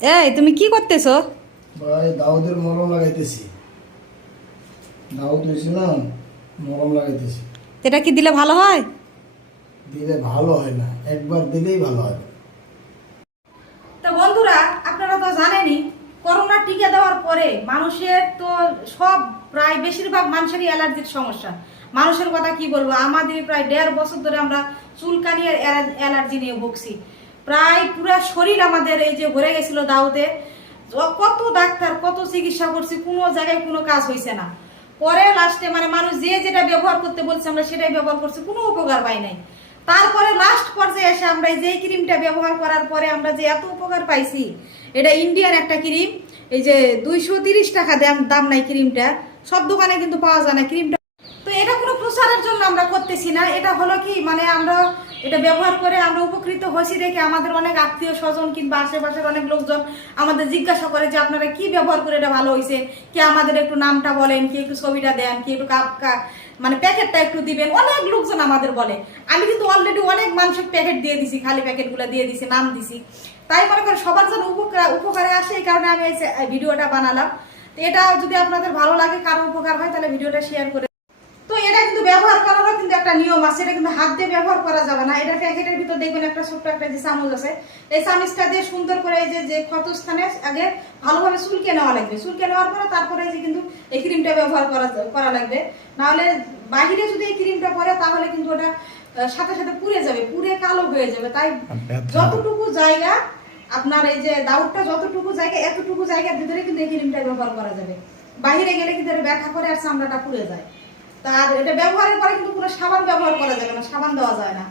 এই তুমি কি করতেছো? ভাই দাউদের মলম লাগাইতেছি। দাউদ হয়েছে না, মলম লাগাইতেছি। এটা কি দিলে ভালো হয়? দিলে ভালো হয় না, একবার দিলেই ভালো হয়। তো বন্ধুরা, আপনারা তো জানেনই করোনা টিকা দেওয়ার পরে মানুষের তো সব প্রায় বেশিরভাগ মানুষেরই অ্যালার্জির সমস্যা। মানুষের কথা কি বলবো, আমাদের প্রায় 1.5 বছর ধরে আমরা চুলকানি আর অ্যালার্জি নিয়ে ভুগছি। প্রায় পুরো শরীর আমাদের এই যে ভরে গেছিল দাউদে। কত ডাক্তার কত চিকিৎসা করছি, কোনো জায়গায় কোনো কাজ হয়েছে না। পরে লাস্টে মানে মানুষ যে যেটা ব্যবহার করতে বলছে আমরা সেটাই ব্যবহার করছি, কোনো উপকার পাই নাই। তারপরে লাস্ট পর্যায়ে এসে আমরা যে ক্রিমটা ব্যবহার করার পরে আমরা যে এত উপকার পাইছি, এটা ইন্ডিয়ান একটা ক্রিম। এই যে 230 টাকা দাম নাই ক্রিমটা, সব দোকানে কিন্তু পাওয়া যায় না ক্রিমটা। তো এটা কোনো প্রচারের জন্য আমরা করতেছি না, এটা হলো কি মানে আমরা এটা ব্যবহার করে আমরা উপকৃত হয়েছি দেখে আমাদের অনেক আত্মীয় স্বজন কিংবা আশেপাশের অনেক লোকজন আমাদের জিজ্ঞাসা করে যে আপনারা কি ব্যবহার করে এটা ভালো হয়েছে, কি আমাদের একটু নামটা বলেন, কি একটু ছবিটা দেন, কি একটু মানে প্যাকেটটা একটু দিবেন। অনেক লোকজন আমাদের বলে। আমি কিন্তু অলরেডি অনেক মানুষের প্যাকেট দিয়ে দিছি, খালি প্যাকেটগুলো দিয়ে দিছি, নাম দিছি। তাই মনে করে সবার জন্য উপকারে আসে, এই কারণে আমি এই ভিডিওটা বানালাম। তো এটা যদি আপনাদের ভালো লাগে, কারো উপকার হয়, তাহলে ভিডিওটা শেয়ার করে। তো এটা কিন্তু ব্যবহার করারও কিন্তু একটা নিয়ম আছে, এটা কিন্তু হাত দিয়ে ব্যবহার করা যাবে না। এটা প্যাকেটের ভিতর দেখবেন একটা ছোট্ট একটা যে চামচ আছে, এই চামচটা দিয়ে সুন্দর করে এই যে ক্ষতস্থানে আগে ভালোভাবে চুলকে নেওয়া লাগবে। চুলকে নেওয়ার পরে তারপরে এই যে কিন্তু এই ক্রিমটা ব্যবহার করা লাগবে। নাহলে বাহিরে যদি এই ক্রিমটা পরে তাহলে কিন্তু ওটা সাথে সাথে পুড়ে যাবে, পুড়ে কালো হয়ে যাবে। তাই যতটুকু জায়গা আপনার এই যে দাউদটা যতটুকু জায়গা, এতটুকু জায়গার ভিতরে কিন্তু এই ক্রিমটা ব্যবহার করা যাবে। বাহিরে গেলে কিন্তু ব্যথা করে আর চামড়াটা পুড়ে যায়। তার এটা ব্যবহারের পরে কিন্তু কোনো সাবান ব্যবহার করা যাবে না, সাবান দেওয়া যায় না।